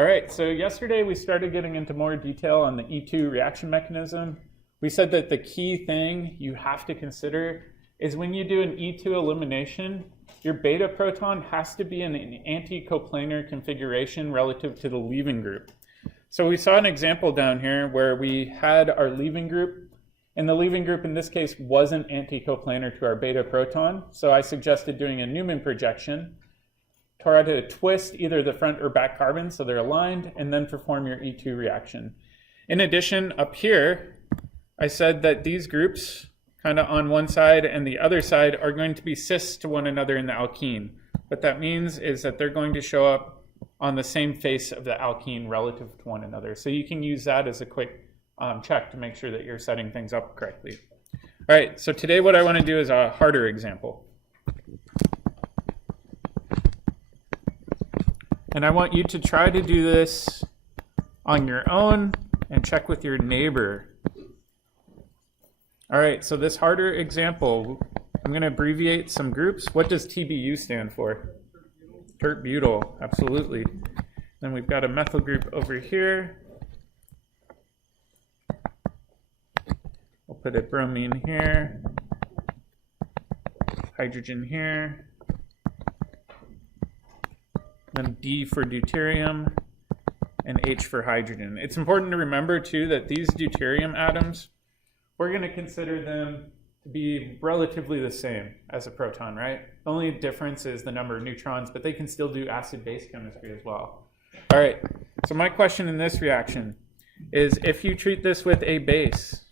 All right, so yesterday we started getting into more detail on the E2 reaction mechanism. We said that the key thing you have to consider is when you do an E2 elimination, your beta proton has to be in an anti-coplanar configuration relative to the leaving group. So we saw an example down here where we had our leaving group, and the leaving group in this case wasn't anti-coplanar to our beta proton. So I suggested doing a Newman projection. Try to twist either the front or back carbon so they're aligned, and then perform your E2 reaction. In addition, up here, I said that these groups, kind of on one side and the other side, are going to be cis to one another in the alkene. What that means is that they're going to show up on the same face of the alkene relative to one another. So you can use that as a quick check to make sure that you're setting things up correctly. All right, so today what I want to do is a harder example. And I want you to try to do this on your own and check with your neighbor. All right, so this harder example, I'm going to abbreviate some groups. What does TBU stand for? Tert-butyl, absolutely. Then we've got a methyl group over here. We'll put a bromine here, hydrogen here. Then D for deuterium, and H for hydrogen. It's important to remember, too, that these deuterium atoms, we're going to consider them to be relatively the same as a proton, right? The only difference is the number of neutrons, but they can still do acid-base chemistry as well. All right, so my question in this reaction is, if you treat this with a base,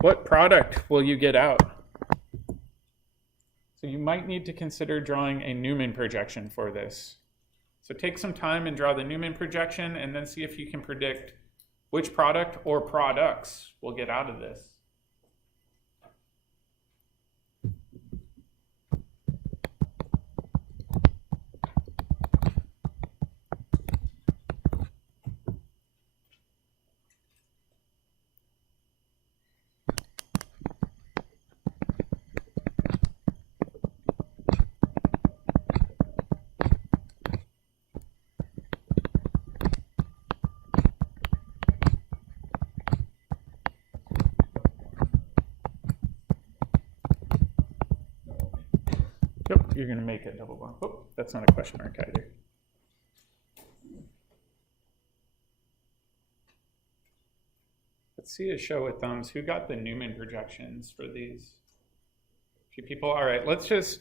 what product will you get out? So you might need to consider drawing a Newman projection for this. So take some time and draw the Newman projection, and then see if you can predict which product or products will get out of this. Yep, you're going to make a double bond. Oh, that's not a question mark either. Let's see a show with thumbs. Who got the Newman projections for these? A few people. All right, let's just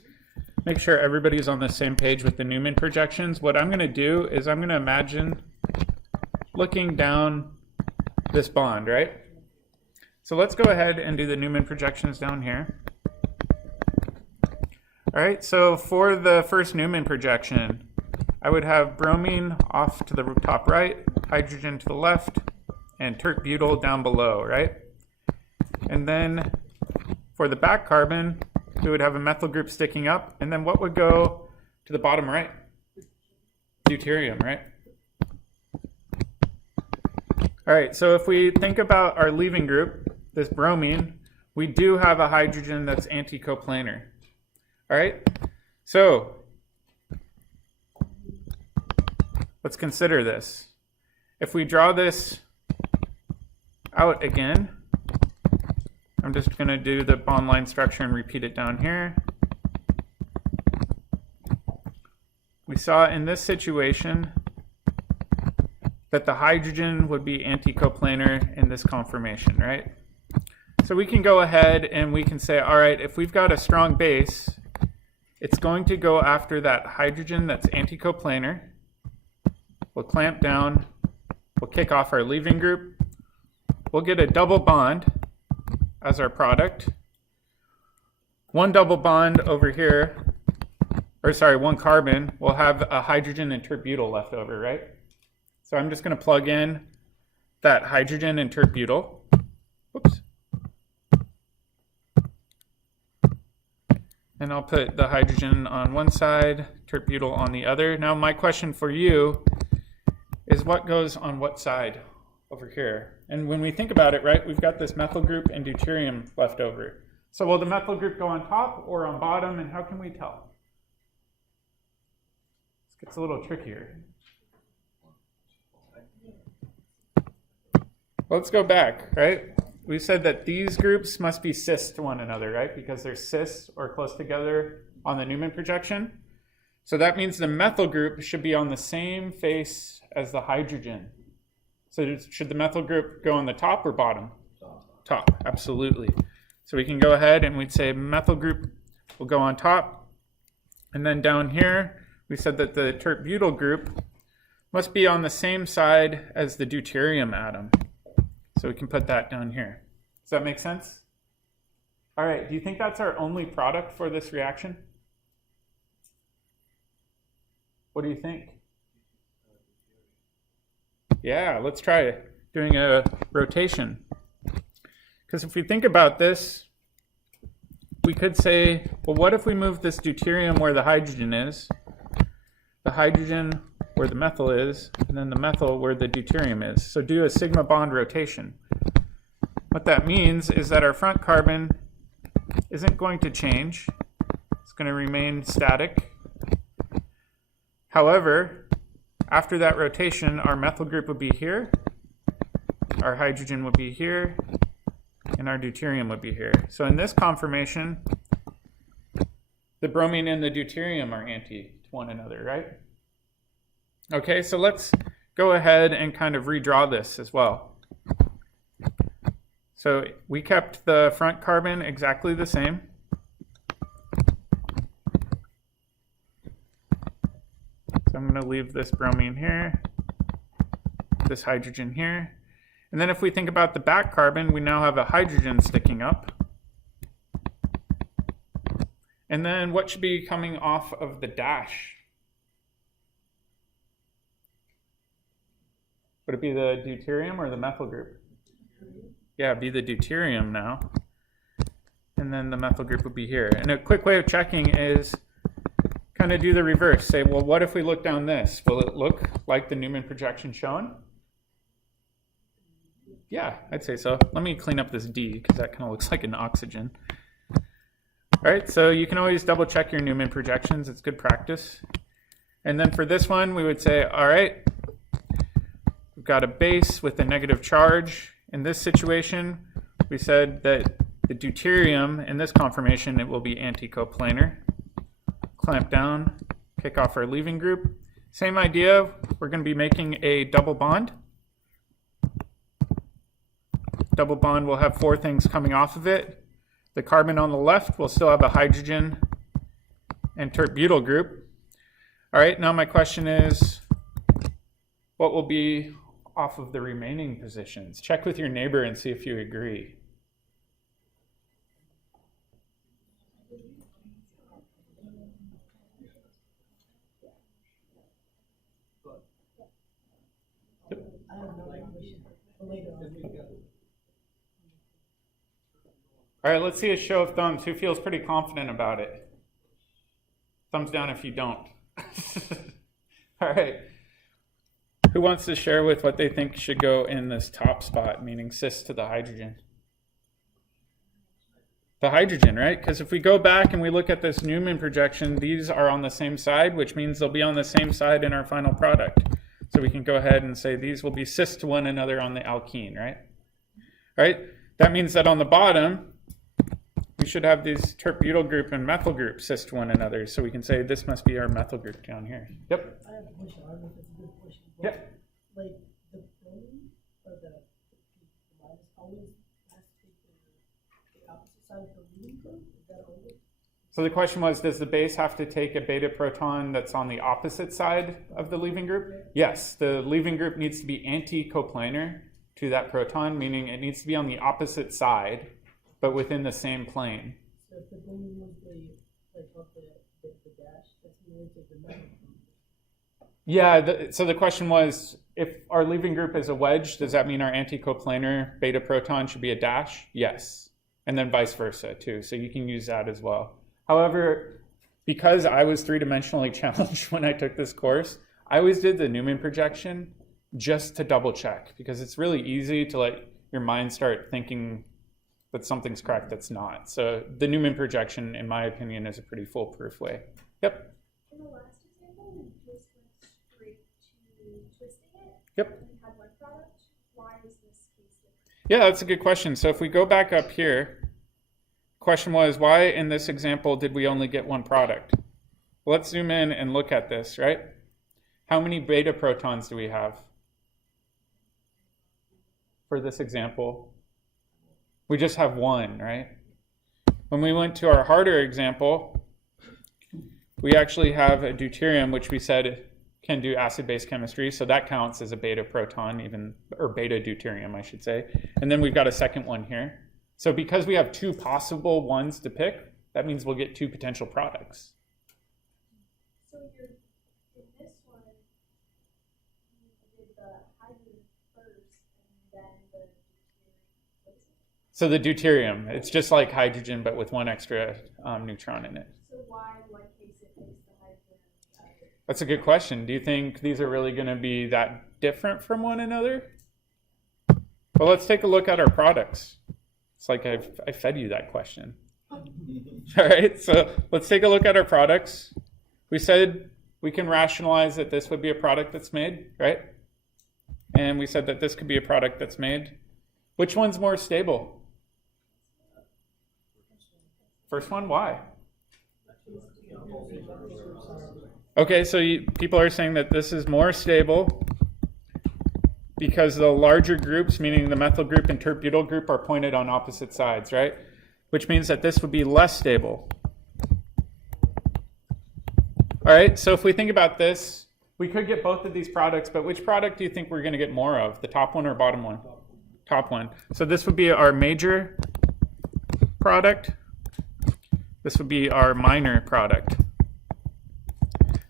make sure everybody's on the same page with the Newman projections. What I'm going to do is I'm going to imagine looking down this bond, right? So let's go ahead and do the Newman projections down here. All right, so for the first Newman projection, I would have bromine off to the top right, hydrogen to the left, and tert-butyl down below, right? And then for the back carbon, we would have a methyl group sticking up, and then what would go to the bottom right? Deuterium, right? All right, so if we think about our leaving group, this bromine, we do have a hydrogen that's anti-coplanar. All right, so let's consider this. If we draw this out again, I'm just going to do the bond line structure and repeat it down here. We saw in this situation that the hydrogen would be anti-coplanar in this conformation, right? So we can go ahead and we can say, all right, if we've got a strong base, it's going to go after that hydrogen that's anti-coplanar. We'll clamp down. We'll kick off our leaving group. We'll get a double bond as our product. One double bond over here, or sorry, one carbon, we'll have a hydrogen and tert-butyl left over, right? So I'm just going to plug in that hydrogen and tert-butyl. Whoops. And I'll put the hydrogen on one side, tert-butyl on the other. Now my question for you is, what goes on what side over here? And when we think about it, right, we've got this methyl group and deuterium left over. So will the methyl group go on top or on bottom, and how can we tell? This gets a little trickier. let's go back, right? We said that these groups must be cis to one another, right? Because they're cis or close together on the Newman projection. So that means the methyl group should be on the same face as the hydrogen. So should the methyl group go on the top or bottom? Top, absolutely. So we can go ahead and we'd say methyl group will go on top. And then down here, we said that the tert-butyl group must be on the same side as the deuterium atom. So we can put that down here. Does that make sense? All right, do you think that's our only product for this reaction? What do you think? Yeah, let's try it. Doing a rotation. Because if we think about this, we could say, well, what if we move this deuterium where the hydrogen is, the hydrogen where the methyl is, and then the methyl where the deuterium is. So do a sigma bond rotation. What that means is that our front carbon isn't going to change. It's going to remain static. However, after that rotation, our methyl group would be here, our hydrogen would be here, and our deuterium would be here. So in this conformation, the bromine and the deuterium are anti to one another, right? Okay, so let's go ahead and kind of redraw this as well. So we kept the front carbon exactly the same. So I'm going to leave this bromine here, this hydrogen here. And then if we think about the back carbon, we now have a hydrogen sticking up. And then what should be coming off of the dash? Would it be the deuterium or the methyl group? Yeah, it'd be the deuterium now. And then the methyl group would be here. And a quick way of checking is kind of do the reverse. Say, well, what if we look down this? Will it look like the Newman projection shown? Yeah, I'd say so. Let me clean up this D because that kind of looks like an oxygen. All right, so you can always double check your Newman projections. It's good practice. And then for this one, we would say, all right, we've got a base with a negative charge. In this situation, we said that the deuterium in this conformation, it will be anticoplanar. Clamp down, kick off our leaving group. Same idea, we're going to be making a double bond. Double bond will have 4 things coming off of it. The carbon on the left will still have a hydrogen and tert-butyl group. All right, now my question is, what will be off of the remaining positions? Check with your neighbor and see if you agree. All right, let's see a show of thumbs. Who feels pretty confident about it? Thumbs down if you don't. All right. Who wants to share with what they think should go in this top spot, meaning cis to the hydrogen? The hydrogen, right? Because if we go back and we look at this Newman projection, these are on the same side, which means they'll be on the same side in our final product. So we can go ahead and say these will be cis to one another on the alkene, right? All right? That means that on the bottom, we should have these tert-butyl group and methyl group cis to one another. So we can say this must be our methyl group down here. Yep. I have a question. I don't know if it's a good question. Yep. Like the bromine or the minus always has to take the opposite side of the leaving group? Is that always? So the question was, does the base have to take a beta proton that's on the opposite side of the leaving group? Yes, the leaving group needs to be anti-coplanar to that proton, meaning it needs to be on the opposite side, but within the same plane. So if the bromine was like up the dash, that's going to take the metal. Yeah, so the question was, if our leaving group is a wedge, does that mean our anticoplanar beta proton should be a dash? Yes. And then vice versa too, so you can use that as well. However, because I was 3-dimensionally challenged when I took this course, I always did the Newman projection just to double check, because it's really easy to let your mind start thinking that something's correct that's not. So the Newman projection, in my opinion, is a pretty foolproof way. Yep. In the last example, we just went straight to twisting it. Yep. And we had one product. Why is this case different? Yeah, that's a good question. So if we go back up here, question was, why in this example did we only get one product? Let's zoom in and look at this, right? How many beta protons do we have for this example? We just have one, right? When we went to our harder example, we actually have a deuterium, which we said can do acid-base chemistry, so that counts as a beta proton, or beta deuterium, I should say. And then we've got a second one here. So because we have two possible ones to pick, that means we'll get two potential products. So you're, in this one, you did the hydrogen first and then the deuterium. What is it? So the deuterium, it's just like hydrogen, but with one extra neutron in it. So why in one case it makes the hydrogen and the other? That's a good question. Do you think these are really going to be that different from one another? Well, let's take a look at our products. It's like I fed you that question. All right, so let's take a look at our products. We said we can rationalize that this would be a product that's made, right? And we said that this could be a product that's made. Which one's more stable? First one, why? Okay, so people are saying that this is more stable because the larger groups, meaning the methyl group and terp-butyl group, are pointed on opposite sides, right? Which means that this would be less stable. All right, so if we think about this, we could get both of these products, but which product do you think we're going to get more of, the top one or bottom one? Top one. So this would be our major product. This would be our minor product.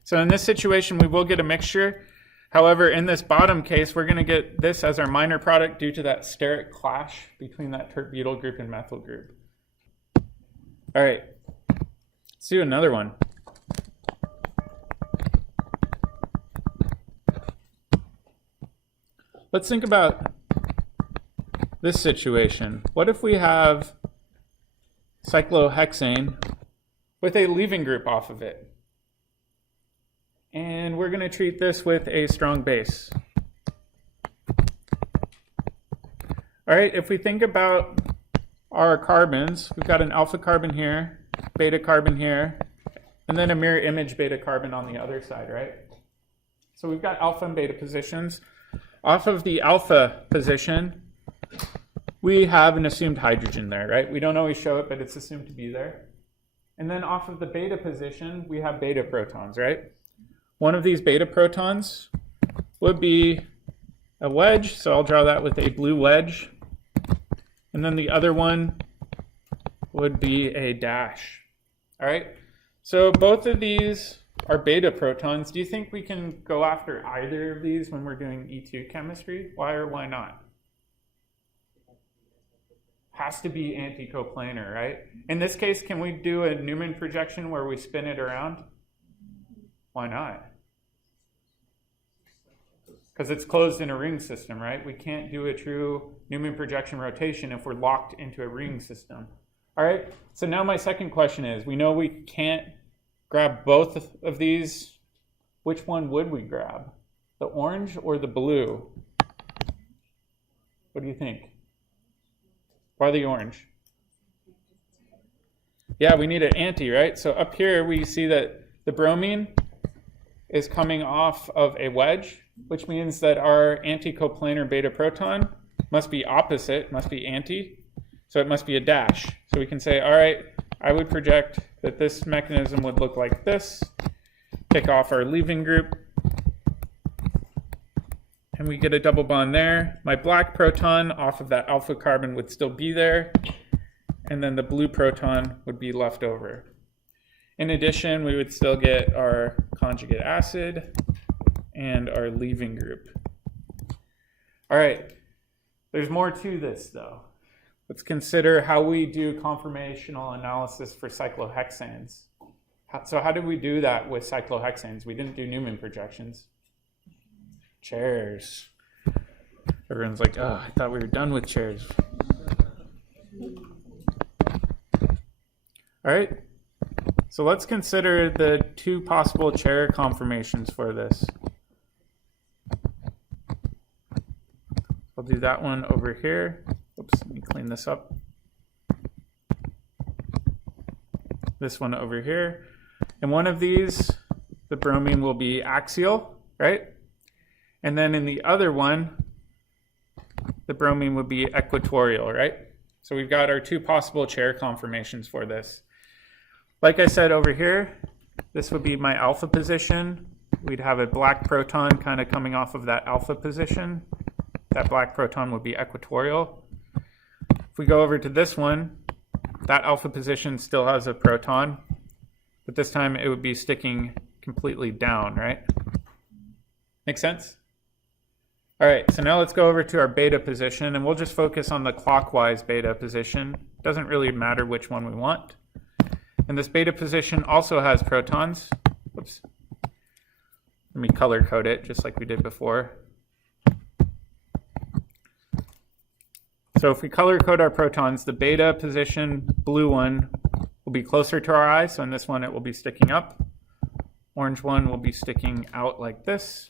So in this situation, we will get a mixture. However, in this bottom case, we're going to get this as our minor product due to that steric clash between that terp-butyl group and methyl group. All right, let's do another one. Let's think about this situation. What if we have cyclohexane with a leaving group off of it? And we're going to treat this with a strong base. All right, if we think about our carbons, we've got an alpha carbon here, beta carbon here, and then a mirror image beta carbon on the other side, right? So we've got alpha and beta positions. Off of the alpha position, we have an assumed hydrogen there, right? We don't always show it, but it's assumed to be there. And then off of the beta position, we have beta protons, right? One of these beta protons would be a wedge, so I'll draw that with a blue wedge. And then the other one would be a dash. All right, so both of these are beta protons. Do you think we can go after either of these when we're doing E2 chemistry? Why or why not? Has to be anticoplanar, right? In this case, can we do a Newman projection where we spin it around? Why not? Because it's closed in a ring system, right? We can't do a true Newman projection rotation if we're locked into a ring system. All right, so now my second question is, we know we can't grab both of these. Which one would we grab? The orange or the blue? What do you think? Why the orange? Yeah, we need an anti, right? So up here we see that the bromine is coming off of a wedge, which means that our anticoplanar beta proton must be opposite, must be anti, so it must be a dash. So we can say, all right, I would project that this mechanism would look like this, pick off our leaving group, and we get a double bond there. My black proton off of that alpha carbon would still be there, and then the blue proton would be left over. In addition, we would still get our conjugate acid and our leaving group. All right, there's more to this though. Let's consider how we do conformational analysis for cyclohexanes. So how did we do that with cyclohexanes? We didn't do Newman projections. Chairs. Everyone's like, oh, I thought we were done with chairs. All right. So let's consider the two possible chair conformations for this. I'll do that one over here. clean this up. This one over here. And one of these, the bromine will be axial, right? And then in the other one, the bromine would be equatorial, right? So we've got our two possible chair conformations for this. Like I said over here, this would be my alpha position. We'd have a black proton kind of coming off of that alpha position. That black proton would be equatorial. If we go over to this one, that alpha position still has a proton, but this time it would be sticking completely down, right? Make sense? All right, so now let's go over to our beta position, and we'll just focus on the clockwise beta position. Doesn't really matter which one we want. And this beta position also has protons. Whoops. Let me color code it just like we did before. So if we color code our protons, the beta position, blue one, will be closer to our eye. So in this one, it will be sticking up. Orange one will be sticking out like this.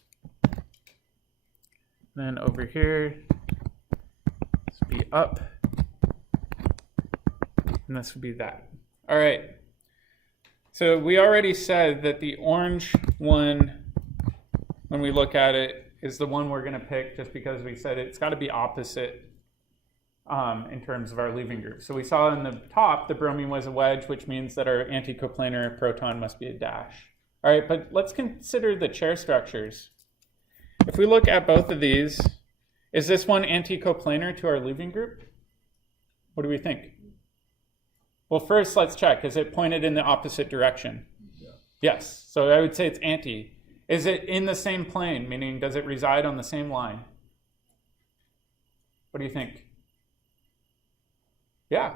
Then over here, this will be up. And this would be that. All right. So we already said that the orange one, when we look at it, is the one we're going to pick just because we said it's got to be opposite in terms of our leaving group. So we saw in the top, the bromine was a wedge, which means that our anticoplanar proton must be a dash. All right, but let's consider the chair structures. If we look at both of these, is this one anticoplanar to our leaving group? What do we think? Well, first let's check. Is it pointed in the opposite direction? Yeah. Yes, so I would say it's anti. Is it in the same plane, meaning does it reside on the same line? What do you think? Yeah,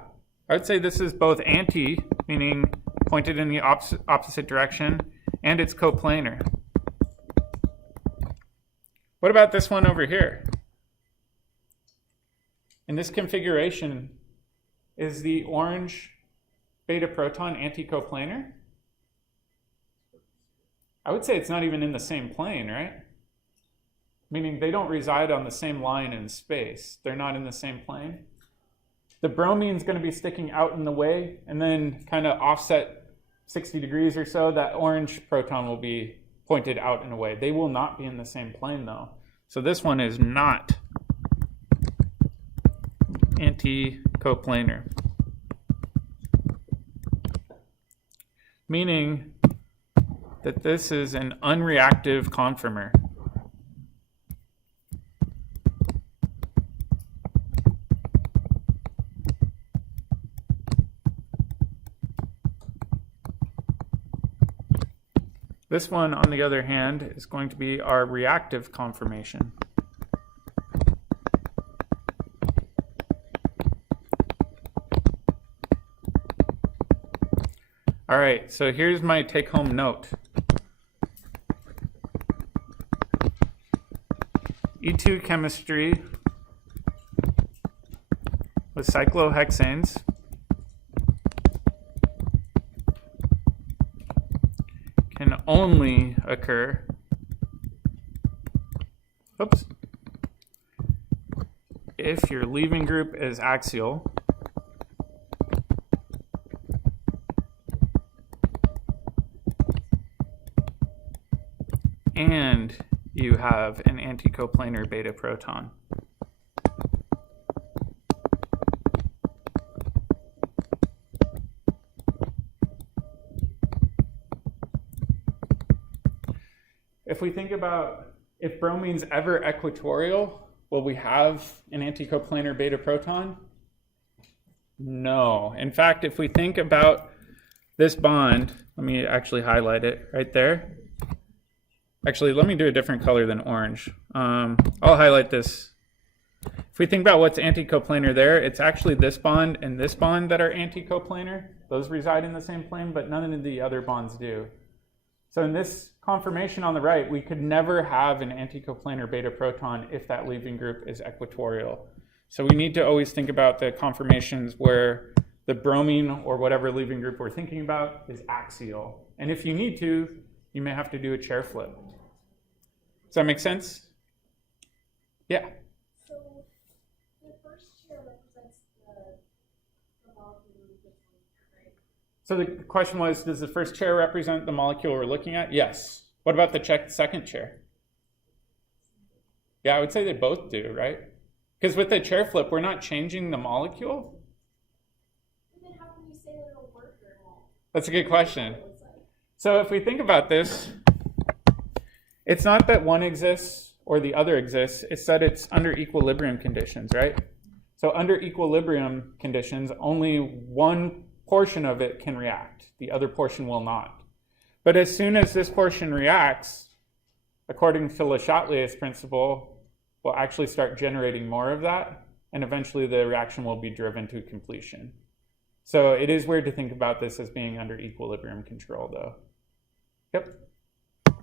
I would say this is both anti, meaning pointed in the opposite direction, and it's coplanar. What about this one over here? In this configuration, is the orange beta proton anticoplanar? I would say it's not even in the same plane, right? Meaning they don't reside on the same line in space. They're not in the same plane. The bromine's going to be sticking out in the way, and then kind of offset 60 degrees or so, that orange proton will be pointed out in a way. They will not be in the same plane, though. So this one is not anticoplanar. Meaning that this is an unreactive conformer. This one, on the other hand, is going to be our reactive conformation. All right, so here's my take-home note. E2 chemistry with cyclohexanes can only occur, if your leaving group is axial and you have an anticoplanar beta proton. If we think about if bromine's ever equatorial, will we have an anticoplanar beta proton? No. In fact, if we think about this bond, let me actually highlight it right there. Actually, let me do a different color than orange. I'll highlight this. If we think about what's anticoplanar there, it's actually this bond and this bond that are anticoplanar. Those reside in the same plane, but none of the other bonds do. So in this conformation on the right, we could never have an anticoplanar beta proton if that leaving group is equatorial. So we need to always think about the conformations where the bromine or whatever leaving group we're thinking about is axial. And if you need to, you may have to do a chair flip. Does that make sense? Yeah. So the first chair represents the So the question was, does the first chair represent the molecule we're looking at? Yes. What about the second chair? Yeah, I would say they both do, right? Because with the chair flip, we're not changing the molecule. Then how can you say that it'll work or it won't? That's a good question. So if we think about this, it's not that one exists or the other exists, it's that it's under equilibrium conditions, right? So under equilibrium conditions, only one portion of it can react. The other portion will not. But as soon as this portion reacts, according to Le Chatelier's principle, we'll actually start generating more of that, and eventually the reaction will be driven to completion. So it is weird to think about this as being under equilibrium control, though. Yep. The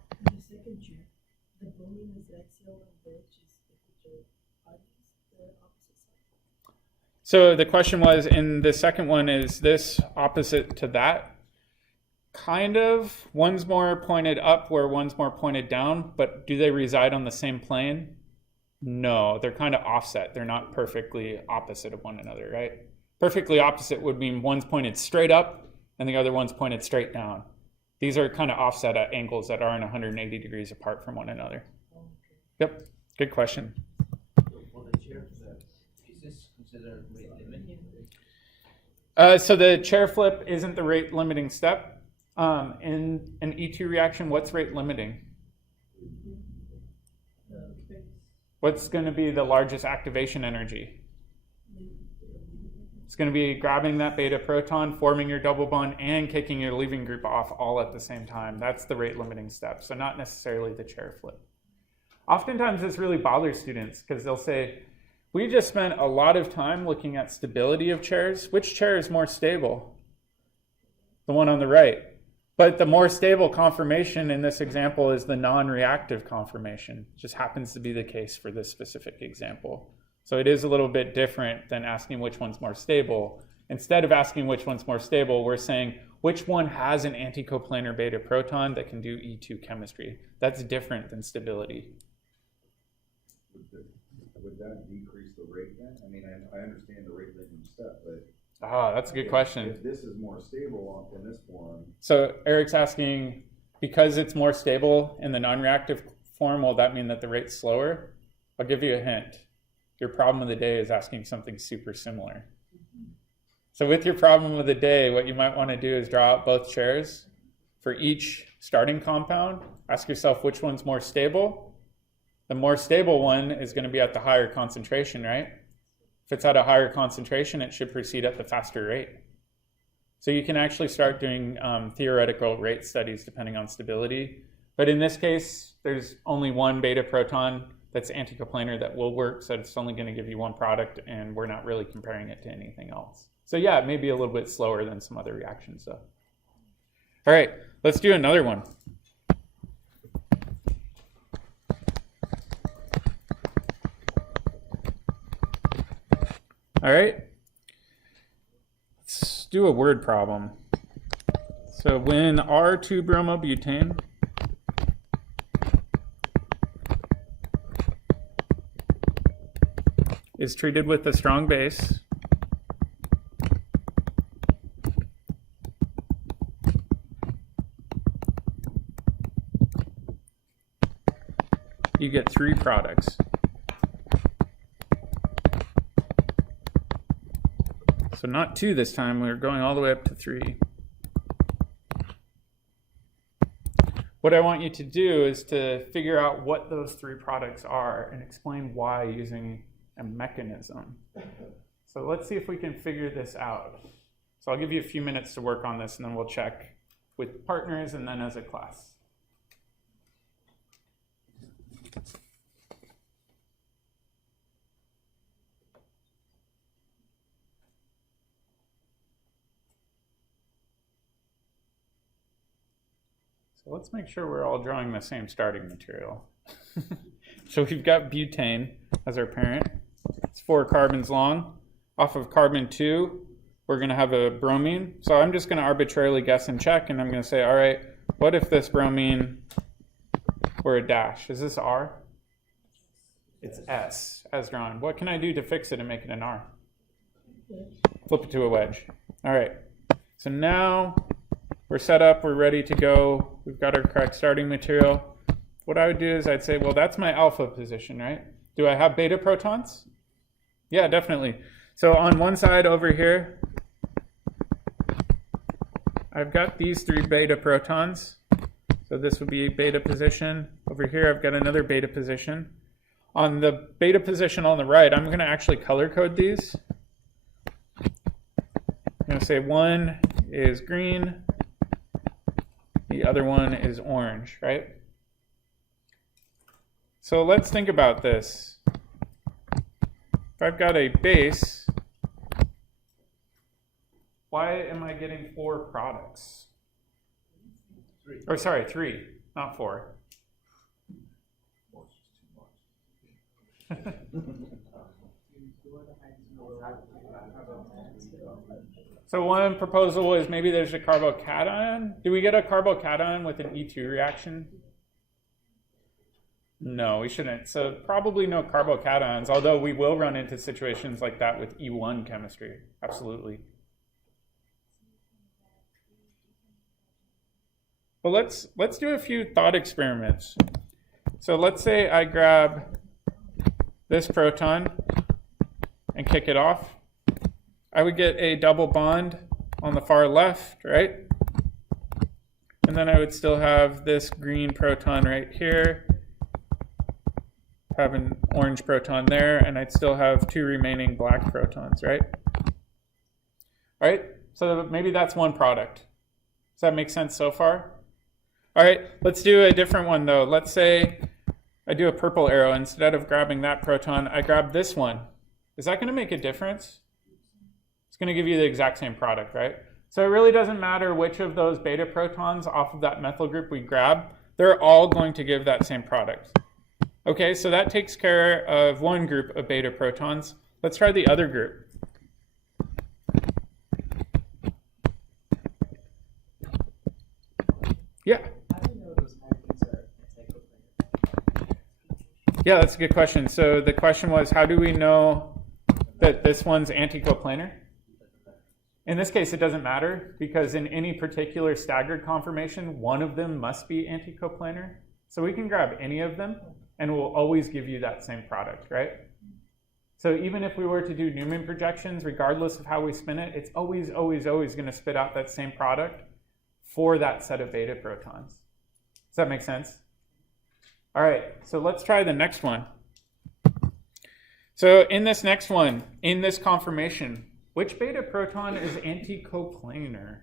second chair, the bromine is axial and the H is equatorial. Are these the opposite side? So the question was, in the second one, is this opposite to that? Kind of. One's more pointed up where one's more pointed down, but do they reside on the same plane? No, they're kind of offset. They're not perfectly opposite of one another, right? Perfectly opposite would mean one's pointed straight up and the other one's pointed straight down. These are kind of offset at angles that aren't 180 degrees apart from one another. Yep, good question. For the chair flip, is this considered rate limiting? So the chair flip isn't the rate limiting step. In an E2 reaction, what's rate limiting? What's going to be the largest activation energy? It's going to be grabbing that beta proton, forming your double bond, and kicking your leaving group off all at the same time. That's the rate limiting step, so not necessarily the chair flip. Oftentimes this really bothers students because they'll say, we just spent a lot of time looking at stability of chairs. Which chair is more stable? The one on the right. But the more stable conformation in this example is the non-reactive conformation. It just happens to be the case for this specific example. So it is a little bit different than asking which one's more stable. Instead of asking which one's more stable, we're saying which one has an anticoplanar beta proton that can do E2 chemistry. That's different than stability. Would that decrease the rate then? I mean, I understand the rate limiting step, but That's a good question. If this is more stable in this form, So Eric's asking, because it's more stable in the non-reactive form, will that mean that the rate's slower? I'll give you a hint. Your problem of the day is asking something super similar. So with your problem of the day, what you might want to do is draw out both chairs. For each starting compound, ask yourself which one's more stable. The more stable one is going to be at the higher concentration, right? If it's at a higher concentration, it should proceed at the faster rate. So you can actually start doing theoretical rate studies depending on stability. But in this case, there's only one beta proton that's anticoplanar that will work, so it's only going to give you one product, and we're not really comparing it to anything else. So yeah, it may be a little bit slower than some other reactions, though. All right, let's do another one. All right, let's do a word problem. So when R2-bromobutane is treated with a strong base, you get 3 products. So not 2 this time, we're going all the way up to 3. What I want you to do is to figure out what those 3 products are and explain why using a mechanism. So let's see if we can figure this out. So I'll give you a few minutes to work on this, and then we'll check with partners and then as a class. So let's make sure we're all drawing the same starting material. So we've got butane as our parent. It's 4 carbons long. Off of carbon 2, we're going to have a bromine. So I'm just going to arbitrarily guess and check, and I'm going to say, all right, what if this bromine were a dash? Is this R? It's S, as drawn. What can I do to fix it and make it an R? Flip it to a wedge. All right. So now we're set up, we're ready to go. We've got our correct starting material. What I would do is I'd say, well, that's my alpha position, right? Do I have beta protons? Yeah, definitely. So on one side over here, I've got these 3 beta protons. So this would be beta position. Over here, I've got another beta position. On the beta position on the right, I'm going to actually color code these. I'm going to say one is green, the other one is orange, right? So let's think about this. If I've got a base, why am I getting 4 products? 3. Or sorry, 3, not 4. So one proposal is maybe there's a carbocation. Do we get a carbocation with an E2 reaction? No, we shouldn't. So probably no carbocations, although we will run into situations like that with E1 chemistry. Absolutely. Well, let's do a few thought experiments. So let's say I grab this proton and kick it off. I would get a double bond on the far left, right? And then I would still have this green proton right here, have an orange proton there, and I'd still have 2 remaining black protons, right? All right, so maybe that's one product. Does that make sense so far? All right, let's do a different one though. Let's say I do a purple arrow. Instead of grabbing that proton, I grab this one. Is that going to make a difference? It's going to give you the exact same product, right? So it really doesn't matter which of those beta protons off of that methyl group we grab. They're all going to give that same product. Okay, so that takes care of one group of beta protons. Let's try the other group. Yeah. How do you know those hydrogens are anticoplanar? Yeah, that's a good question. So the question was, how do we know that this one's anticoplanar? In this case, it doesn't matter because in any particular staggered conformation, one of them must be anticoplanar. So we can grab any of them and we'll always give you that same product, right? So even if we were to do Newman projections, regardless of how we spin it, it's always, always, always going to spit out that same product for that set of beta protons. Does that make sense? All right, so let's try the next one. So in this next one, in this conformation, which beta proton is anticoplanar?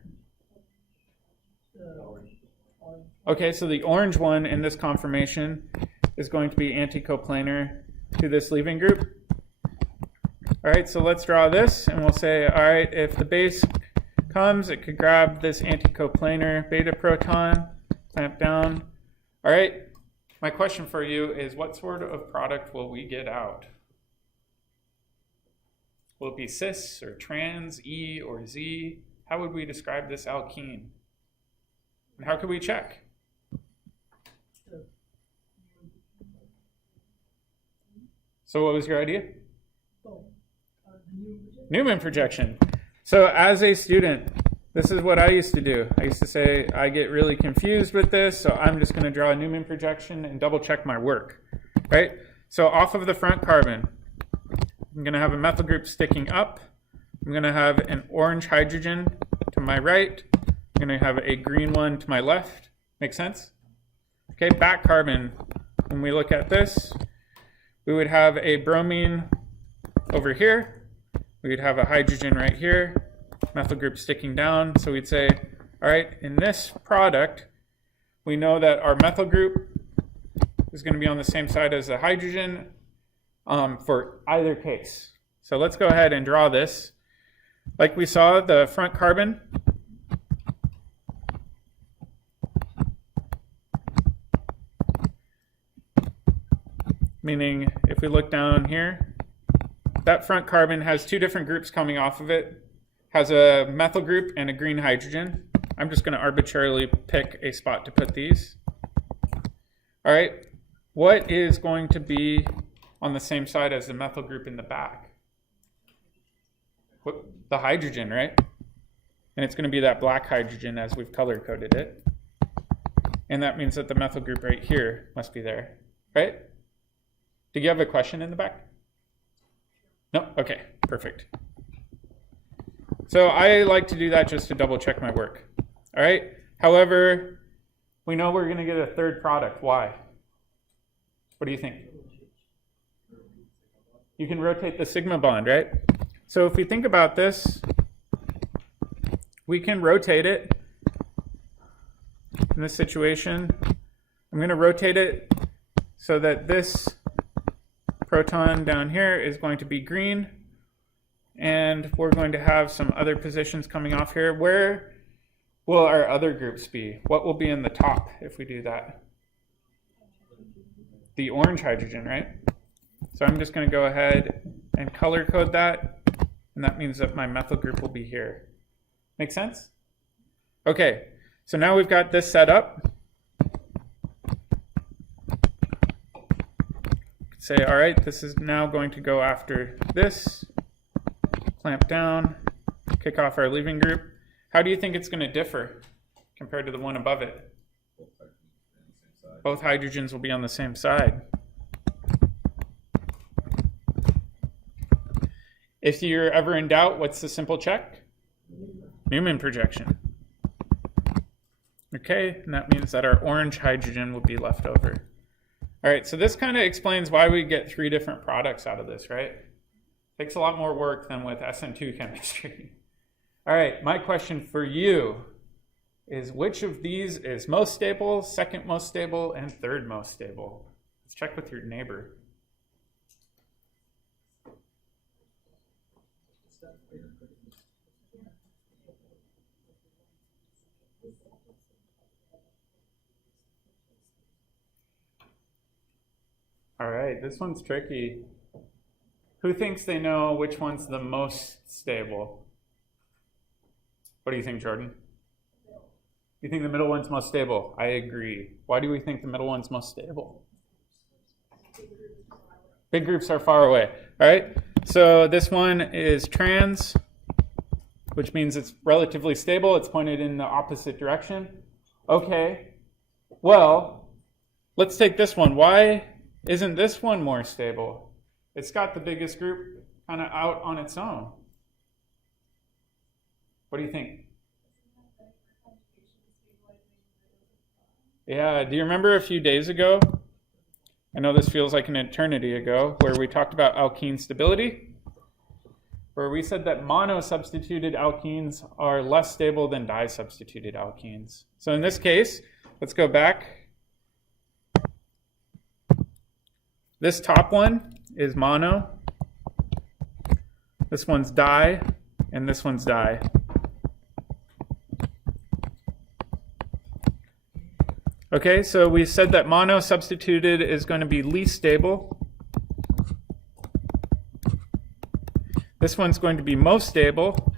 Okay, so the orange one in this conformation is going to be anticoplanar to this leaving group. All right, so let's draw this and we'll say, all right, if the base comes, it could grab this anticoplanar beta proton, clamp down. All right, my question for you is what sort of product will we get out? Will it be cis or trans, E or Z? How would we describe this alkene? And how could we check? So what was your idea? Newman projection. So as a student, this is what I used to do. I used to say, I get really confused with this, so I'm just going to draw a Newman projection and double check my work, right? So off of the front carbon, I'm going to have a methyl group sticking up. I'm going to have an orange hydrogen to my right. I'm going to have a green one to my left. Make sense? Okay, back carbon. When we look at this, we would have a bromine over here. We would have a hydrogen right here. Methyl group sticking down. So we'd say, all right, in this product, we know that our methyl group is going to be on the same side as the hydrogen for either case. So let's go ahead and draw this. Like we saw, the front carbon, meaning if we look down here, that front carbon has 2 different groups coming off of it, has a methyl group and a green hydrogen. I'm just going to arbitrarily pick a spot to put these. All right, what is going to be on the same side as the methyl group in the back? The hydrogen, right? and it's going to be that black hydrogen as we've color-coded it. And that means that the methyl group right here must be there, right? Did you have a question in the back? No? Okay, perfect. So I like to do that just to double check my work. All right? However, we know we're going to get a third product. Why? What do you think? You can rotate the sigma bond, right? So if we think about this, we can rotate it. In this situation, I'm going to rotate it so that this proton down here is going to be green, and we're going to have some other positions coming off here. Where will our other groups be? What will be in the top if we do that? The orange hydrogen, right? So I'm just going to go ahead and color code that, and that means that my methyl group will be here. Make sense? Okay, so now we've got this set up. Say, all right, this is now going to go after this, clamp down, kick off our leaving group. How do you think it's going to differ compared to the one above it? Both hydrogens will be on the same side. If you're ever in doubt, what's the simple check? Newman projection. Okay, and that means that our orange hydrogen will be left over. All right, so this kind of explains why we get 3 different products out of this, right? Takes a lot more work than with SN2 chemistry. All right, my question for you is, which of these is most stable, second most stable, and third most stable? Let's check with your neighbor. All right, this one's tricky. Who thinks they know which one's the most stable? What do you think, Jordan? You think the middle one's most stable? I agree. Why do we think the middle one's most stable? Big groups are far away. All right, so this one is trans, which means it's relatively stable. It's pointed in the opposite direction. Okay, well, let's take this one. Why isn't this one more stable? It's got the biggest group kind of out on its own. What do you think? Yeah, do you remember a few days ago? I know this feels like an eternity ago, where we talked about alkene stability, where we said that mono-substituted alkenes are less stable than di-substituted alkenes. So in this case, let's go back. This top one is mono, this one's di, and this one's di. Okay, so we said that mono substituted is going to be least stable. This one's going to be most stable.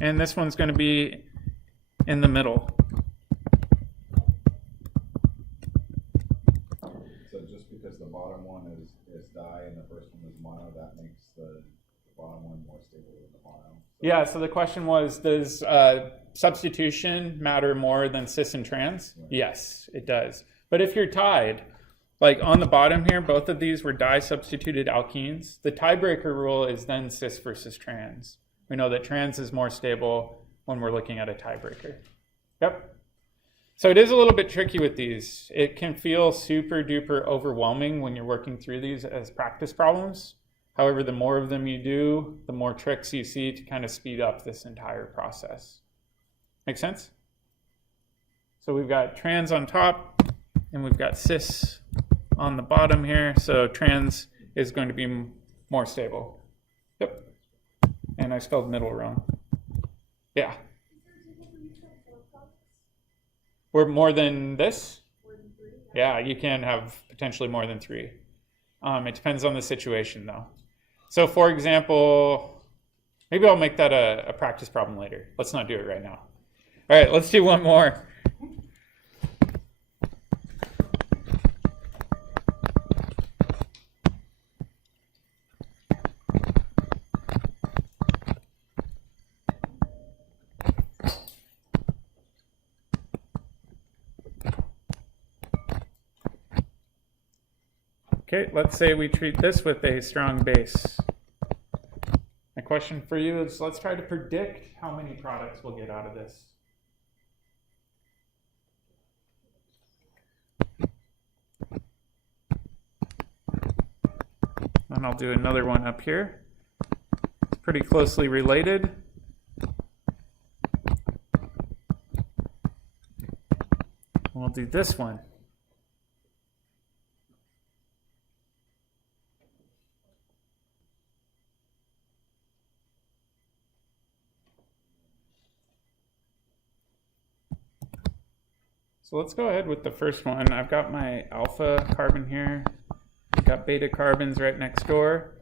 And this one's going to be in the middle. So just because the bottom one is di and the first one is mono, that makes the bottom one more stable than the mono. Yeah, so the question was, does substitution matter more than cis and trans? Yes, it does. But if you're tied, like on the bottom here, both of these were di-substituted alkenes. The tiebreaker rule is then cis versus trans. We know that trans is more stable when we're looking at a tiebreaker. Yep. So it is a little bit tricky with these. It can feel super duper overwhelming when you're working through these as practice problems. However, the more of them you do, the more tricks you see to kind of speed up this entire process. Make sense? So we've got trans on top, and we've got cis on the bottom here. So trans is going to be more stable. Yep. And I spelled middle wrong. Yeah. We're more than this? Yeah, you can have potentially more than 3. It depends on the situation, though. So for example, maybe I'll make that a practice problem later. Let's not do it right now. All right, let's do one more. Okay, let's say we treat this with a strong base. My question for you is, let's try to predict how many products we'll get out of this. And I'll do another one up here. It's pretty closely related. We'll do this one. So let's go ahead with the first one. I've got my alpha carbon here. I've got beta carbons right next door.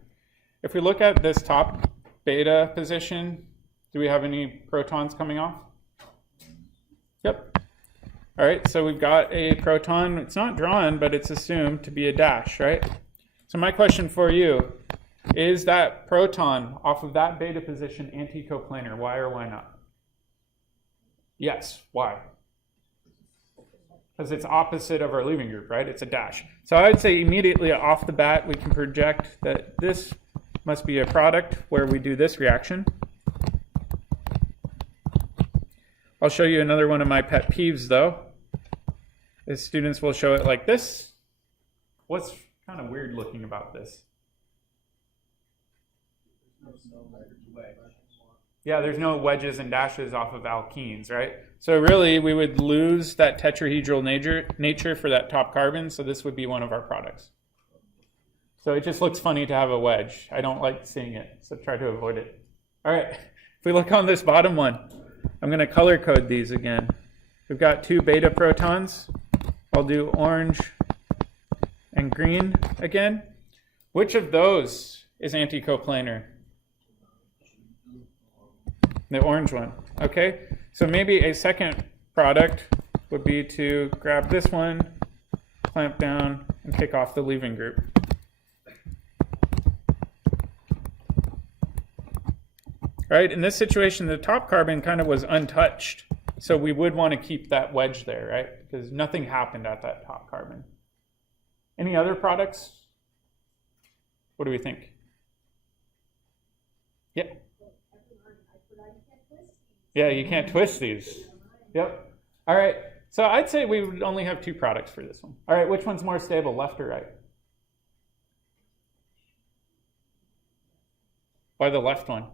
If we look at this top beta position, do we have any protons coming off? Yep. All right, so we've got a proton. It's not drawn, but it's assumed to be a dash, right? So my question for you, is that proton off of that beta position anticoplanar? Why or why not? Yes, why? Because it's opposite of our leaving group, right? It's a dash. So I'd say immediately off the bat, we can project that this must be a product where we do this reaction. I'll show you another one of my pet peeves, though. Is students will show it like this. What's kind of weird looking about this? Yeah, there's no wedges and dashes off of alkenes, right? So really, we would lose that tetrahedral nature for that top carbon, so this would be one of our products. So it just looks funny to have a wedge. I don't like seeing it, so try to avoid it. All right, if we look on this bottom one, I'm going to color code these again. We've got two beta protons. I'll do orange and green again. Which of those is anticoplanar? The orange one. Okay, so maybe a second product would be to grab this one, clamp down, and kick off the leaving group. All right, in this situation, the top carbon kind of was untouched. So we would want to keep that wedge there, right? Because nothing happened at that top carbon. Any other products? What do we think? Yeah. Yeah, you can't twist these. Yep. All right. So I'd say we would only have two products for this one. All right, which one's more stable, left or right? Why the left one?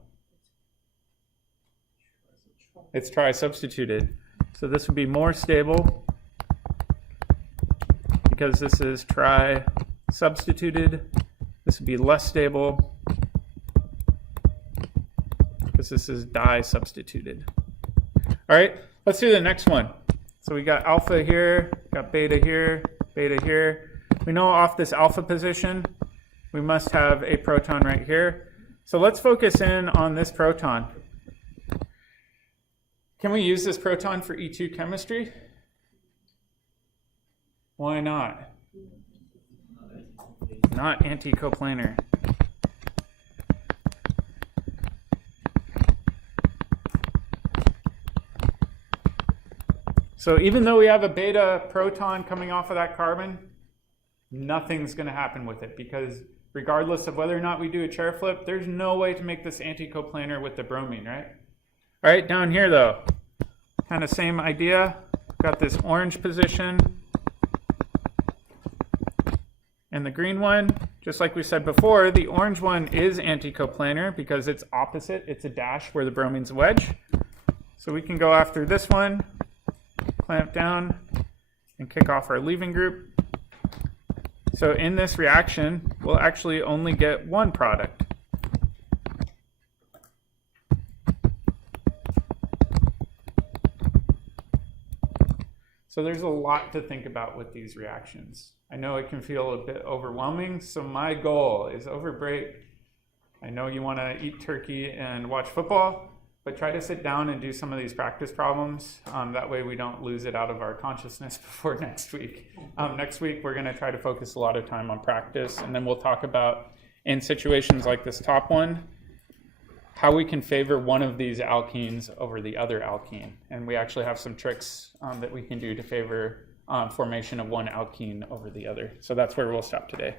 It's tri-substituted. So this would be more stable because this is tri-substituted. This would be less stable because this is di-substituted. All right, let's do the next one. So we got alpha here, got beta here, beta here. We know off this alpha position, we must have a proton right here. So let's focus in on this proton. Can we use this proton for E2 chemistry? Why not? Not anticoplanar. So even though we have a beta proton coming off of that carbon, nothing's going to happen with it because regardless of whether or not we do a chair flip, there's no way to make this anticoplanar with the bromine, right? All right, down here though, kind of same idea. Got this orange position and the green one. Just like we said before, the orange one is anticoplanar because it's opposite. It's a dash where the bromine's a wedge. So we can go after this one, clamp down, and kick off our leaving group. So in this reaction, we'll actually only get one product. So there's a lot to think about with these reactions. I know it can feel a bit overwhelming, so my goal is over break. I know you want to eat turkey and watch football, but try to sit down and do some of these practice problems. That way we don't lose it out of our consciousness before next week. Next week, we're going to try to focus a lot of time on practice, and then we'll talk about, in situations like this top one, how we can favor one of these alkenes over the other alkene. And we actually have some tricks that we can do to favor formation of one alkene over the other. So that's where we'll stop today.